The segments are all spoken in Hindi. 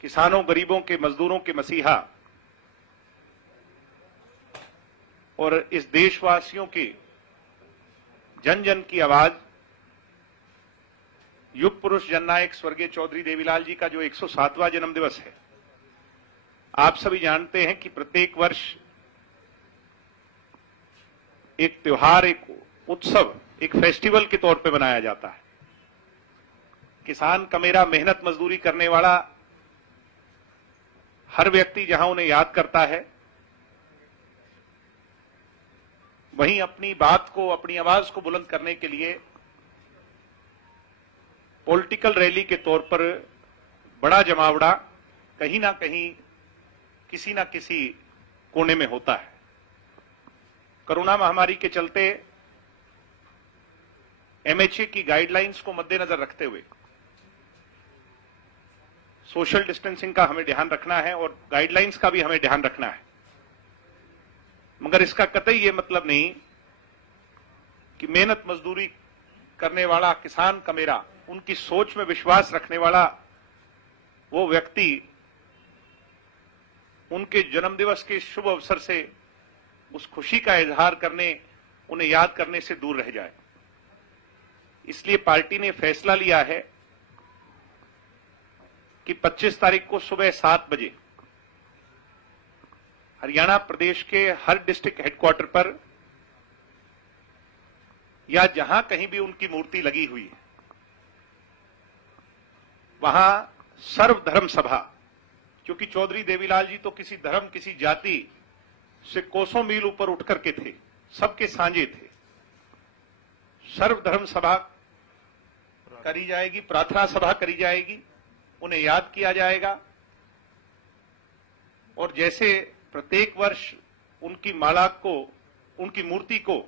किसानों, गरीबों के, मजदूरों के मसीहा और इस देशवासियों के जन जन की आवाज युग पुरुष जननायक स्वर्गीय चौधरी देवीलाल जी का जो 107वां जन्म दिवस है, आप सभी जानते हैं कि प्रत्येक वर्ष एक त्योहार, एक उत्सव, एक फेस्टिवल के तौर पे मनाया जाता है। किसान का मेरा मेहनत मजदूरी करने वाला हर व्यक्ति जहां उन्हें याद करता है, वहीं अपनी बात को, अपनी आवाज को बुलंद करने के लिए पॉलिटिकल रैली के तौर पर बड़ा जमावड़ा कहीं ना कहीं, किसी ना किसी कोने में होता है। कोरोना महामारी के चलते एमएचए की गाइडलाइंस को मद्देनजर रखते हुए सोशल डिस्टेंसिंग का हमें ध्यान रखना है और गाइडलाइंस का भी हमें ध्यान रखना है, मगर इसका कतई ये मतलब नहीं कि मेहनत मजदूरी करने वाला किसान का मेरा, उनकी सोच में विश्वास रखने वाला वो व्यक्ति उनके जन्मदिवस के शुभ अवसर से उस खुशी का इजहार करने, उन्हें याद करने से दूर रह जाए। इसलिए पार्टी ने फैसला लिया है कि 25 तारीख को सुबह 7 बजे हरियाणा प्रदेश के हर डिस्ट्रिक्ट हेडक्वार्टर पर या जहां कहीं भी उनकी मूर्ति लगी हुई है, वहां सर्वधर्म सभा, क्योंकि चौधरी देवीलाल जी तो किसी धर्म, किसी जाति से कोसों मील ऊपर उठ करके थे, सबके साझे थे। सर्वधर्म सभा करी जाएगी, प्रार्थना सभा करी जाएगी, उन्हें याद किया जाएगा और जैसे प्रत्येक वर्ष उनकी माला को, उनकी मूर्ति को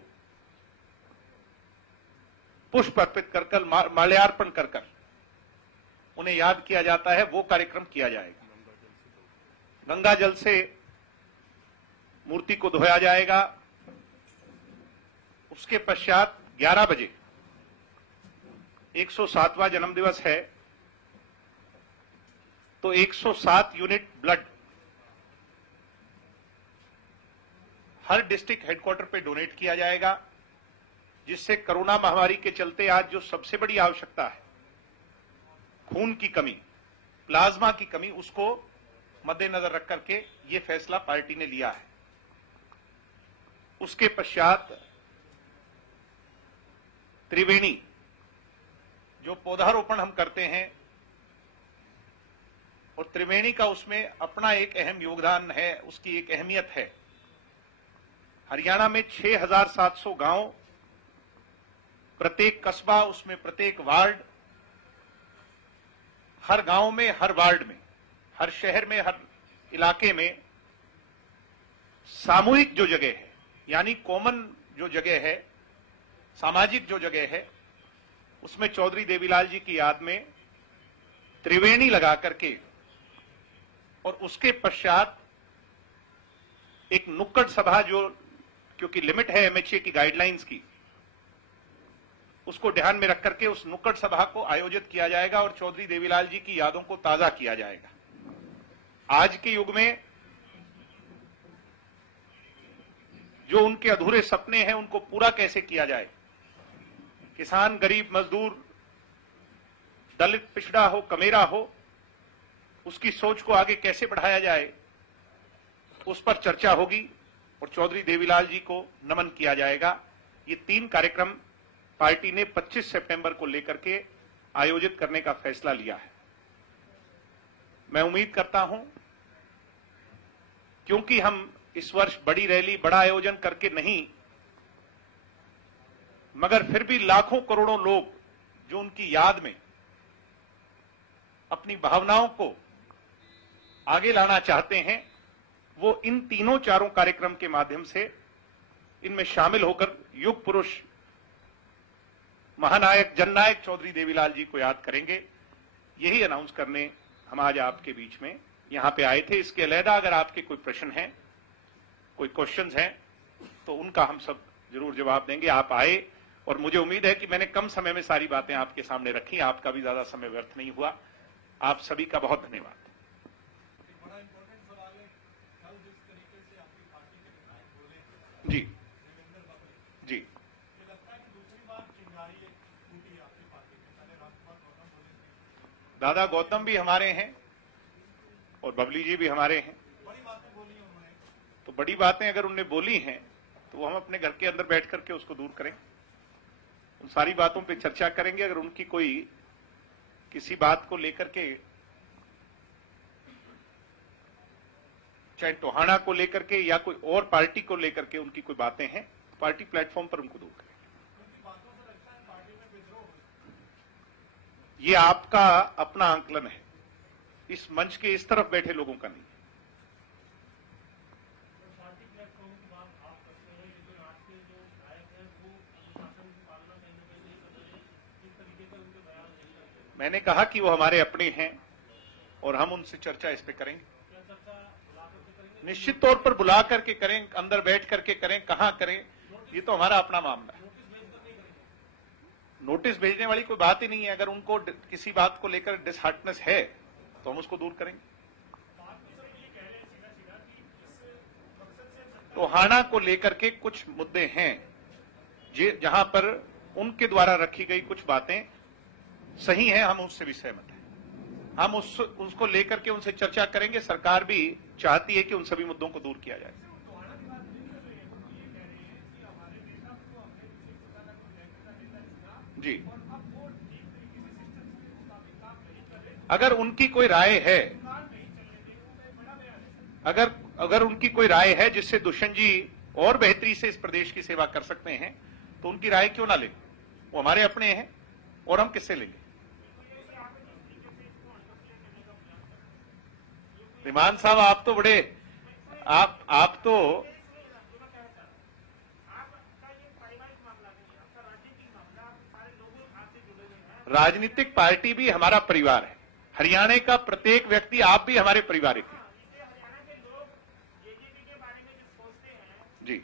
पुष्प अर्पित कर कर, माल्यार्पण कर कर उन्हें याद किया जाता है, वो कार्यक्रम किया जाएगा। गंगा जल से मूर्ति को धोया जाएगा। उसके पश्चात 11 बजे 107वां जन्मदिवस है तो 107 यूनिट ब्लड हर डिस्ट्रिक्ट हेडक्वार्टर पे डोनेट किया जाएगा, जिससे कोरोना महामारी के चलते आज जो सबसे बड़ी आवश्यकता है, खून की कमी, प्लाज्मा की कमी, उसको मद्देनजर रख करके ये फैसला पार्टी ने लिया है। उसके पश्चात त्रिवेणी, जो पौधारोपण हम करते हैं, और त्रिवेणी का उसमें अपना एक अहम योगदान है, उसकी एक अहमियत है। हरियाणा में 6700 गांव, प्रत्येक कस्बा, उसमें प्रत्येक वार्ड, हर गांव में, हर वार्ड में, हर शहर में, हर इलाके में सामूहिक जो जगह है, यानी कॉमन जो जगह है, सामाजिक जो जगह है, उसमें चौधरी देवीलाल जी की याद में त्रिवेणी लगा करके और उसके पश्चात एक नुक्कड़ सभा, जो क्योंकि लिमिट है एमएचए की गाइडलाइंस की, उसको ध्यान में रख करके उस नुक्कड़ सभा को आयोजित किया जाएगा और चौधरी देवीलाल जी की यादों को ताजा किया जाएगा। आज के युग में जो उनके अधूरे सपने हैं, उनको पूरा कैसे किया जाए, किसान, गरीब, मजदूर, दलित, पिछड़ा हो, कमेरा हो, उसकी सोच को आगे कैसे बढ़ाया जाए, उस पर चर्चा होगी और चौधरी देवीलाल जी को नमन किया जाएगा। ये 3 कार्यक्रम पार्टी ने 25 सितंबर को लेकर के आयोजित करने का फैसला लिया है। मैं उम्मीद करता हूं, क्योंकि हम इस वर्ष बड़ी रैली, बड़ा आयोजन करके नहीं, मगर फिर भी लाखों करोड़ों लोग जो उनकी याद में अपनी भावनाओं को आगे लाना चाहते हैं, वो इन तीनों चारों कार्यक्रम के माध्यम से इनमें शामिल होकर युग पुरुष महानायक जननायक चौधरी देवीलाल जी को याद करेंगे। यही अनाउंस करने हम आज आपके बीच में यहां पे आए थे। इसके अलहदा अगर आपके कोई प्रश्न हैं, कोई क्वेश्चंस हैं, तो उनका हम सब जरूर जवाब देंगे। आप आए और मुझे उम्मीद है कि मैंने कम समय में सारी बातें आपके सामने रखी, आपका भी ज्यादा समय व्यर्थ नहीं हुआ। आप सभी का बहुत धन्यवाद। दादा गौतम भी हमारे हैं और बबली जी भी हमारे हैं। तो बड़ी बातें अगर उनने बोली हैं तो हम अपने घर के अंदर बैठ करके उसको दूर करें, उन सारी बातों पे चर्चा करेंगे। अगर उनकी कोई किसी बात को लेकर के, चाहे टोहाना को लेकर के या कोई और पार्टी को लेकर के उनकी कोई बातें हैं, पार्टी प्लेटफॉर्म पर उनको दूर करें। ये आपका अपना आंकलन है, इस मंच के इस तरफ बैठे लोगों का नहीं। मैंने कहा कि वो हमारे अपने हैं और हम उनसे चर्चा इस पे करेंगे। निश्चित तौर पर बुला करके करें, अंदर बैठ करके करें, कहां करें, ये तो हमारा अपना मामला है। नोटिस भेजने वाली कोई बात ही नहीं है। अगर उनको किसी बात को लेकर डिसहार्टनेस है तो हम उसको दूर करेंगे। टोहाना को लेकर के कुछ मुद्दे हैं जहां पर उनके द्वारा रखी गई कुछ बातें सही हैं, हम उससे भी सहमत हैं। हम उसको लेकर के उनसे चर्चा करेंगे। सरकार भी चाहती है कि उन सभी मुद्दों को दूर किया जाए। जी, अगर उनकी कोई राय है, अगर उनकी कोई राय है जिससे दुष्यंत जी और बेहतरी से इस प्रदेश की सेवा कर सकते हैं तो उनकी राय क्यों ना लें। वो हमारे अपने हैं और हम किससे लेंगे। विमान साहब, आप तो बड़े आप तो राजनीतिक पार्टी भी हमारा परिवार है। हरियाणा का प्रत्येक व्यक्ति, आप भी हमारे परिवार के। जी,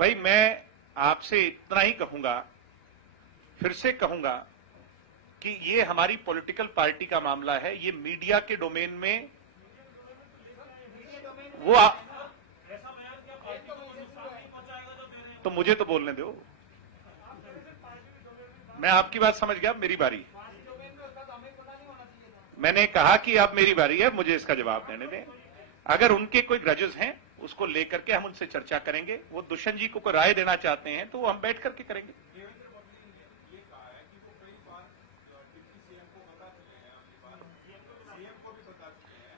भाई मैं आपसे इतना ही कहूंगा, फिर से कहूंगा कि ये हमारी पॉलिटिकल पार्टी का मामला है। ये मीडिया के डोमेन में तो मुझे तो बोलने दो। मैं आपकी बात समझ गया, मेरी बारी। मैंने कहा कि अब मेरी बारी है, मुझे इसका जवाब देने दें। अगर उनके कोई ग्रजेस हैं उसको लेकर के हम उनसे चर्चा करेंगे। वो दुष्यंत जी को कोई राय देना चाहते हैं तो वो हम बैठ करके करेंगे।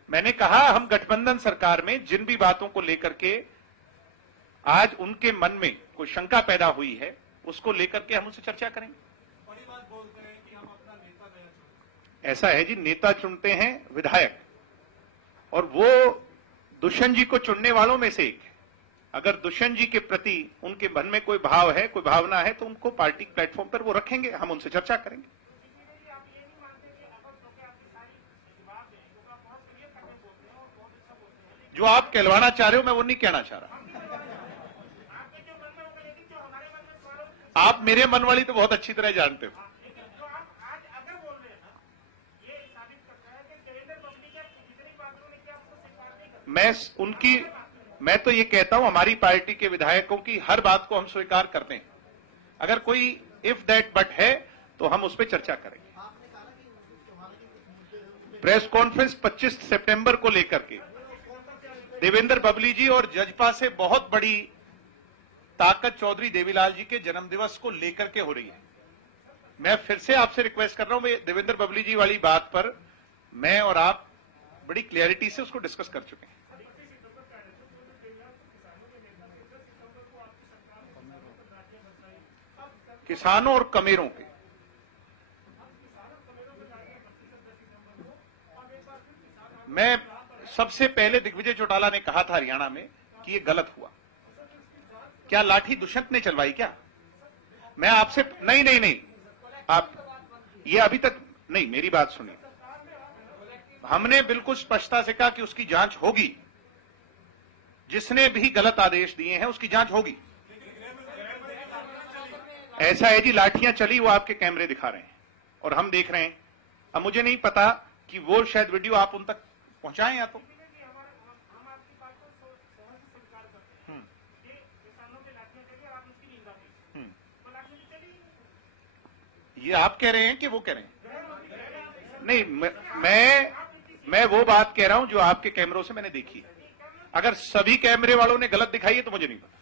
मैंने कहा हम गठबंधन सरकार में जिन भी बातों को लेकर के आज उनके मन में कोई शंका पैदा हुई है उसको लेकर के हम उनसे चर्चा करेंगे। ऐसा है जी, नेता चुनते हैं विधायक, और वो दुष्यंत जी को चुनने वालों में से एक है। अगर दुष्यंत जी के प्रति उनके मन में कोई भाव है, कोई भावना है, तो उनको पार्टी प्लेटफॉर्म पर वो रखेंगे, हम उनसे चर्चा करेंगे। जो आप कहलवाना चाह रहे हो मैं वो नहीं कहना चाह रहा। आप मेरे मन वाली तो बहुत अच्छी तरह जानते हो। मैं तो ये कहता हूं हमारी पार्टी के विधायकों की हर बात को हम स्वीकार करते हैं। अगर कोई इफ दैट बट है तो हम उस पर चर्चा करेंगे। प्रेस कॉन्फ्रेंस 25 सितंबर को लेकर के देवेंद्र बबली जी और जजपा से बहुत बड़ी ताकत चौधरी देवीलाल जी के जन्मदिवस को लेकर के हो रही है। मैं फिर से आपसे रिक्वेस्ट कर रहा हूं, देवेंद्र बबली जी वाली बात पर मैं और आप बड़ी क्लैरिटी से उसको डिस्कस कर चुके हैं। किसानों और कमेरों के मैं सबसे पहले दिग्विजय चौटाला ने कहा था हरियाणा में कि ये गलत हुआ। क्या लाठी दुष्यंत ने चलवाई क्या? मैं आपसे नहीं आप ये अभी तक नहीं, मेरी बात सुनिए। हमने बिल्कुल स्पष्टता से कहा कि उसकी जांच होगी। जिसने भी गलत आदेश दिए हैं उसकी जांच होगी। ऐसा है जी, लाठियां चली, वो आपके कैमरे दिखा रहे हैं और हम देख रहे हैं। अब मुझे नहीं पता कि वो शायद वीडियो आप उन तक पहुंचाएं या तो ये आप कह रहे हैं कि वो कह रहे हैं? नहीं, मैं वो बात कह रहा हूं जो आपके कैमरों से मैंने देखी है। अगर सभी कैमरे वालों ने गलत दिखाई है तो मुझे नहीं पता।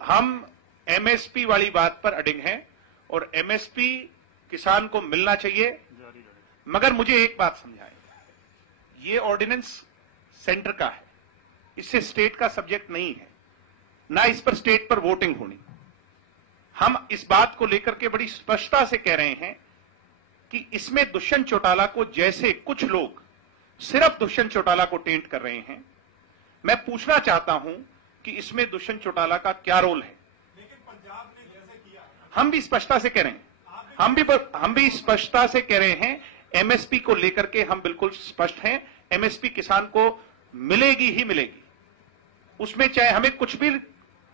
हम एमएसपी वाली बात पर अडिग हैं और एमएसपी किसान को मिलना चाहिए। मगर मुझे एक बात समझाएं, ये ऑर्डिनेंस सेंटर का है, इससे स्टेट का सब्जेक्ट नहीं है, ना इस पर स्टेट पर वोटिंग होनी। हम इस बात को लेकर के बड़ी स्पष्टता से कह रहे हैं कि इसमें दुष्यंत चौटाला को, जैसे कुछ लोग सिर्फ दुष्यंत चौटाला को टेंट कर रहे हैं, मैं पूछना चाहता हूं कि इसमें दुष्यंत चौटाला का क्या रोल है। लेकिन पंजाब ने जैसे किया, हम भी स्पष्टता से कह रहे हैं, हम भी स्पष्टता से कह रहे हैं, एमएसपी को लेकर के हम बिल्कुल स्पष्ट हैं। एमएसपी किसान को मिलेगी ही मिलेगी, उसमें चाहे हमें कुछ भी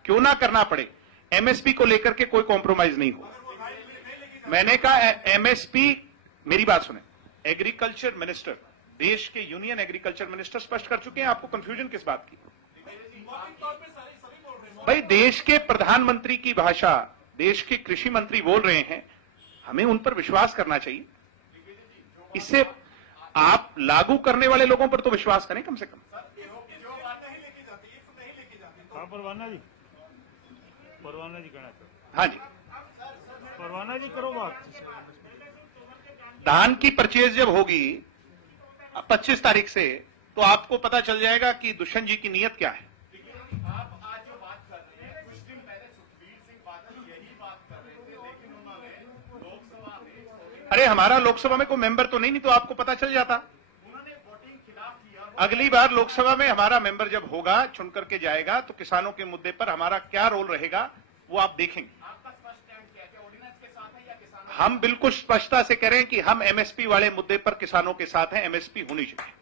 क्यों ना करना पड़े, एमएसपी को लेकर के कोई कॉम्प्रोमाइज नहीं हो। मैंने कहा एमएसपी, मेरी बात सुने, एग्रीकल्चर मिनिस्टर, देश के यूनियन एग्रीकल्चर मिनिस्टर स्पष्ट कर चुके हैं। आपको कंफ्यूजन किस बात की? भाई, देश के प्रधानमंत्री की भाषा देश के कृषि मंत्री बोल रहे हैं, हमें उन पर विश्वास करना चाहिए। इससे आप लागू करने वाले लोगों पर तो विश्वास करें कम से कम। परवाना जी कहना चाहते। हाँ जी, परवाना जी करो बात। धान की परचेज जब होगी 25 तारीख से, तो आपको पता चल जाएगा कि दुष्यंत जी की नीयत क्या है। आप आज जो बात कर रहे हैं, कुछ दिन पहले सुखबीर सिंह बादल यही बात कर रहे थे, लेकिन उन्होंने लोकसभा में, अरे हमारा लोकसभा में कोई मेंबर तो नहीं तो आपको पता चल जाता। उन्होंने वोटिंग खिलाफ किया। अगली बार लोकसभा में हमारा मेंबर जब होगा, चुन करके जाएगा, तो किसानों के मुद्दे पर हमारा क्या रोल रहेगा वो आप देखेंगे। आपका स्पष्ट स्टैंड क्या है, ऑर्डिनेंस के साथ है या किसानों? हम बिल्कुल स्पष्टता से कह रहे हैं कि हम एमएसपी वाले मुद्दे पर किसानों के साथ हैं, एमएसपी होनी चाहिए।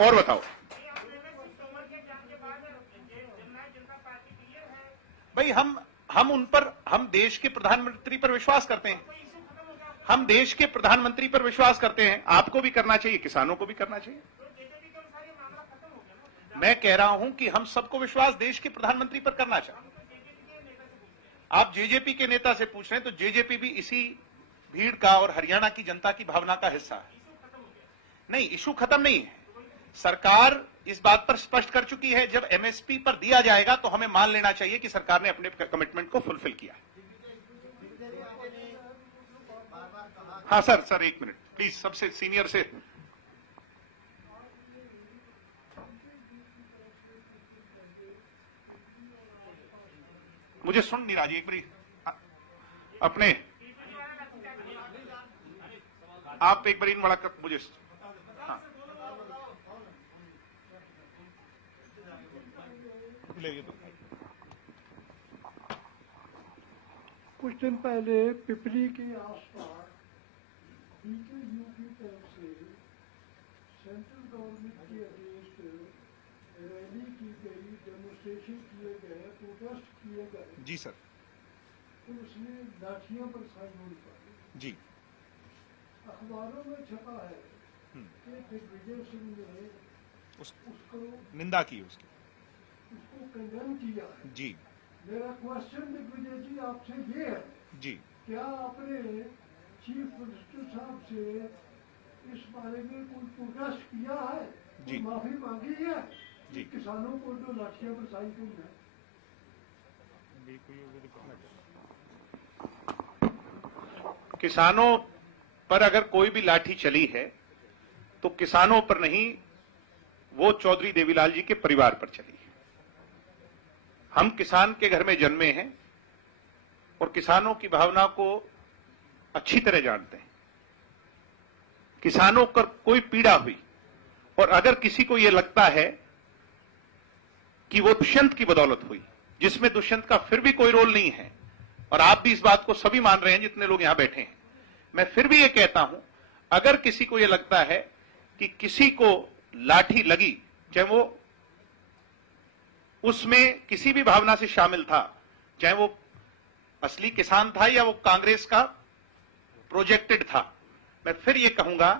और बताओ भाई, हम उन पर, हम देश के प्रधानमंत्री पर विश्वास करते हैं, हम देश के प्रधानमंत्री पर विश्वास करते हैं। आपको भी करना चाहिए, किसानों को भी करना चाहिए। मैं कह रहा हूं कि हम सबको विश्वास देश के प्रधानमंत्री पर करना चाहिए। आप जेजेपी के नेता से पूछ रहे हैं, तो जेजेपी भी इसी भीड़ का और हरियाणा की जनता की भावना का हिस्सा है। नहीं, इशू खत्म नहीं है। सरकार इस बात पर स्पष्ट कर चुकी है, जब एमएसपी पर दिया जाएगा तो हमें मान लेना चाहिए कि सरकार ने अपने कमिटमेंट को फुलफिल किया। हाँ सर, एक मिनट प्लीज, सबसे सीनियर से। मुझे सुन नहीं रहा जी, एक बार अपने आप एक बार इन बड़ा कर मुझे। हाँ, कुछ दिन पहले पिपली के आसपास बीकेयू की तरफ से सेंट्रल गवर्नमेंट के अगेंस्ट रैली की गई, डेमोन्स्ट्रेशन किए गए, प्रोटेस्ट किए गए। जी सर। तो उसमें लाठियां बरसाई होनी पड़ी। जी। अखबारों में छपा है कि दिग्विजय सिंह ने उसको निंदा की, उसको कंडेम किया है। जी। मेरा क्वेश्चन दिग्विजय जी आपसे ये है जी, क्या आपने चीफ मिनिस्टर साहब से इस बारे में कोई प्रोटेस्ट किया है, जी, माफी मांगी है जी, किसानों को जो लाठियां बरसाई गई है? किसानों पर अगर कोई भी लाठी चली है तो किसानों पर नहीं, वो चौधरी देवीलाल जी के परिवार पर चली है। हम किसान के घर में जन्मे हैं और किसानों की भावना को अच्छी तरह जानते हैं। किसानों पर कोई पीड़ा हुई और अगर किसी को यह लगता है कि वो दुष्यंत की बदौलत हुई, जिसमें दुष्यंत का फिर भी कोई रोल नहीं है, और आप भी इस बात को सभी मान रहे हैं जितने लोग यहां बैठे हैं, मैं फिर भी ये कहता हूं, अगर किसी को यह लगता है कि किसी को लाठी लगी, चाहे वो उसमें किसी भी भावना से शामिल था, चाहे वो असली किसान था या वो कांग्रेस का प्रोजेक्टेड था, मैं फिर ये कहूंगा,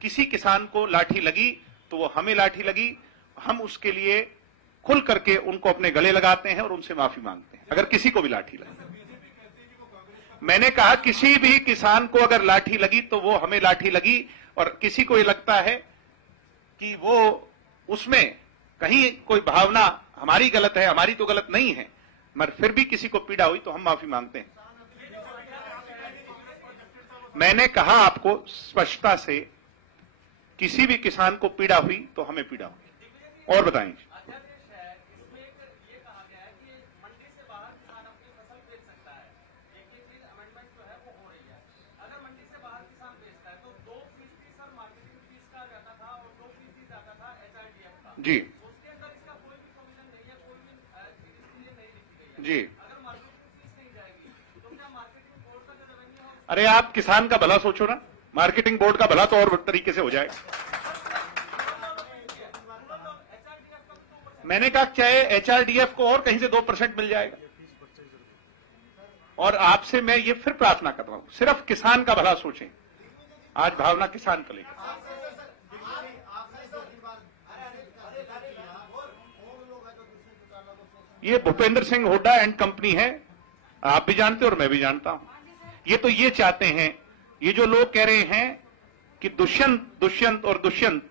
किसी किसान को लाठी लगी तो वो हमें लाठी लगी, हम उसके लिए खुल करके उनको अपने गले लगाते हैं और उनसे माफी मांगते हैं अगर किसी को भी लाठी लगे। मैंने कहा किसी भी किसान को अगर लाठी लगी तो वो हमें लाठी लगी, और किसी को ये लगता है कि वो उसमें कहीं कोई भावना हमारी गलत है, हमारी तो गलत नहीं है, मगर फिर भी किसी को पीड़ा हुई तो हम माफी मांगते हैं। मैंने कहा आपको स्पष्टता से, किसी भी किसान को पीड़ा हुई तो हमें पीड़ा हुई। और बताएं। जी जी, अरे आप किसान का भला सोचो ना, मार्केटिंग बोर्ड का भला तो और तरीके से हो जाएगा। मैंने कहा चाहे एचआरडीएफ को और कहीं से 2% मिल जाएगा। और आपसे मैं ये फिर प्रार्थना कर रहा हूं, सिर्फ किसान का भला सोचें। आज भावना किसान को लेकर। ये भूपेंद्र सिंह हुड्डा एंड कंपनी है, आप भी जानते हो और मैं भी जानता हूं। ये तो ये चाहते हैं, ये जो लोग कह रहे हैं कि दुष्यंत दुष्यंत और दुष्यंत,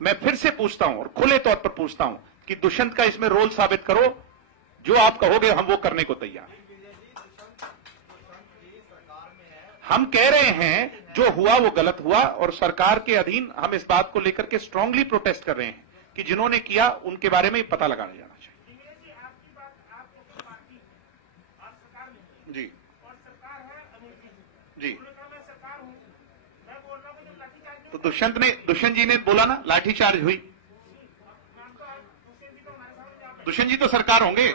मैं फिर से पूछता हूं और खुले तौर पर पूछता हूं कि दुष्यंत का इसमें रोल साबित करो, जो आप कहोगे हम वो करने को तैयार हैं। हम कह रहे हैं जो हुआ वो गलत हुआ, और सरकार के अधीन हम इस बात को लेकर के स्ट्रांगली प्रोटेस्ट कर रहे हैं कि जिन्होंने किया उनके बारे में पता लगाया जाना चाहिए। जी जी, तो दुष्यंत जी ने बोला ना लाठीचार्ज हुई। दुष्यंत जी तो सरकार होंगे।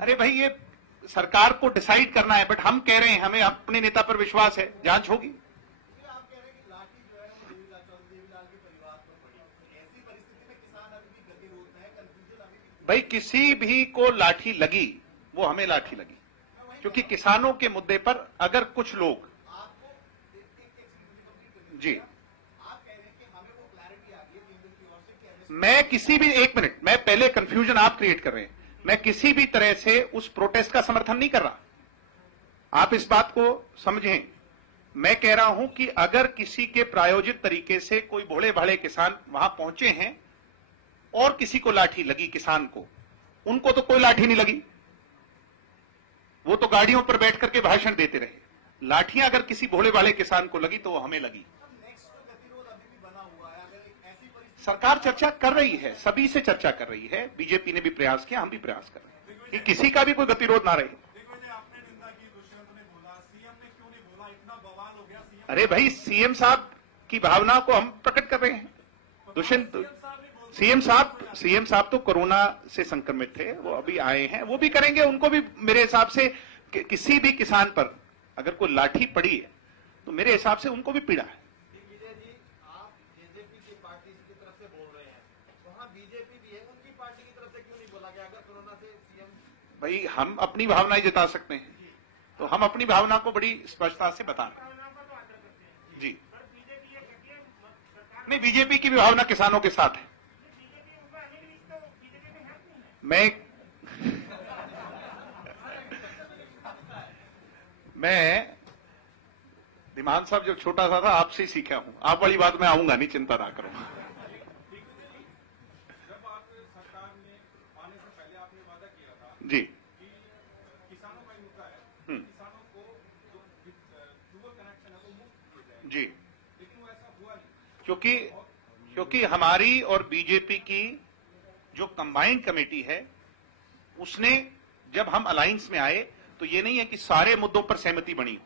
अरे भाई ये सरकार को डिसाइड करना है, बट हम कह रहे हैं हमें अपने नेता पर विश्वास है, जांच होगी। भाई किसी भी को लाठी लगी वो हमें लाठी लगी, क्योंकि किसानों के मुद्दे पर अगर कुछ लोग जी, मैं किसी भी, एक मिनट, मैं पहले कंफ्यूजन आप क्रिएट कर रहे हैं, मैं किसी भी तरह से उस प्रोटेस्ट का समर्थन नहीं कर रहा, आप इस बात को समझें। मैं कह रहा हूं कि अगर किसी के प्रायोजित तरीके से कोई भोले भाले किसान वहां पहुंचे हैं और किसी को लाठी लगी, किसान को, उनको तो कोई लाठी नहीं लगी, वो तो गाड़ियों पर बैठ करके भाषण देते रहे। लाठियां अगर किसी भोले भाले किसान को लगी तो वो हमें लगी। सरकार चर्चा कर रही है, सभी से चर्चा कर रही है, बीजेपी ने भी प्रयास किया, हम भी प्रयास कर रहे हैं कि किसी का भी कोई गतिरोध ना रहे। अरे भाई सीएम साहब की भावना को हम प्रकट कर रहे हैं। दुष्यंत सीएम साहब तो कोरोना से संक्रमित थे, वो अभी आए हैं, वो भी करेंगे, उनको भी मेरे हिसाब से किसी भी किसान पर अगर कोई लाठी पड़ी है तो मेरे हिसाब से उनको भी पीड़ा है। आप बीजेपी की पार्टी की तरफ से बोल रहे हैं, वहां बीजेपी भी है, उनकी पार्टी की तरफ से क्यों नहीं बोला गया? अगर कोरोना से सीएम, भाई हम अपनी भावनाएं जता सकते हैं, तो हम अपनी भावना को बड़ी स्पष्टता से बता रहे हैं। जी नहीं, बीजेपी की भी भावना किसानों के साथ है। मैं दिमाग साहब जब छोटा सा था आपसे ही सीखा हूं, आप वाली बात में आऊंगा नहीं, चिंता ना करो। जब आप सरकार में आने से पहले आपने वादा किया था जी कि किसानों का मुद्दा है, किसानों को जो डुअल कनेक्शन है वो मुफ्त किए जाए, जी, लेकिन वो ऐसा हुआ नहीं। क्योंकि हमारी और बीजेपी की जो कंबाइंड कमेटी है, उसने जब हम अलायंस में आए तो ये नहीं है कि सारे मुद्दों पर सहमति बनी हो,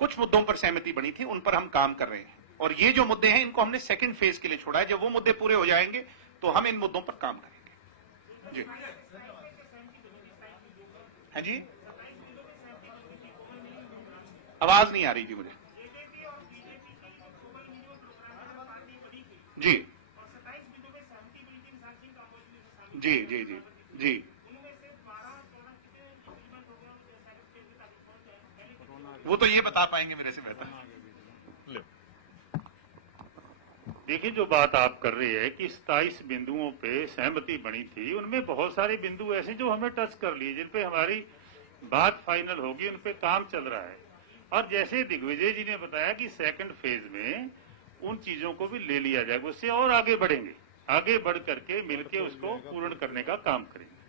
कुछ मुद्दों पर सहमति बनी थी, उन पर हम काम कर रहे हैं, और ये जो मुद्दे हैं इनको हमने सेकंड फेज के लिए छोड़ा है। जब वो मुद्दे पूरे हो जाएंगे तो हम इन मुद्दों पर काम करेंगे। जी हाँ जी, आवाज नहीं आ रही थी मुझे। जी जी जी जी जी, वो तो ये बता पाएंगे मेरे से बेहतर। देखिए, जो बात आप कर रही है कि 27 बिंदुओं पे सहमति बनी थी, उनमें बहुत सारे बिंदु ऐसे जो हमें टच कर लिए, जिन पे हमारी बात फाइनल होगी, उन पे काम चल रहा है। और जैसे दिग्विजय जी ने बताया कि सेकंड फेज में उन चीजों को भी ले लिया जाएगा, उससे और आगे बढ़ेंगे, आगे बढ़ करके मिलके उसको पूर्ण करने का काम करेंगे।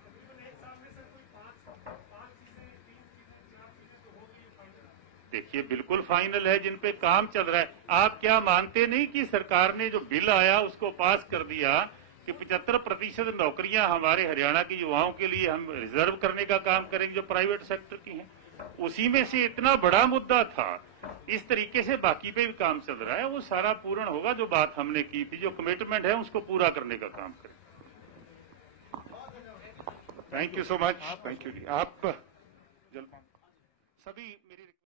देखिए, बिल्कुल फाइनल है, जिन पे काम चल रहा है। आप क्या मानते नहीं कि सरकार ने जो बिल आया उसको पास कर दिया कि 75% नौकरियां हमारे हरियाणा के युवाओं के लिए हम रिजर्व करने का काम करेंगे जो प्राइवेट सेक्टर की हैं। उसी में से इतना बड़ा मुद्दा था। इस तरीके से बाकी पे भी काम चल रहा है, वो सारा पूर्ण होगा। जो बात हमने की थी, जो कमिटमेंट है, उसको पूरा करने का काम करें। Thank you so much. Thank you. आप जलपान सभी मेरी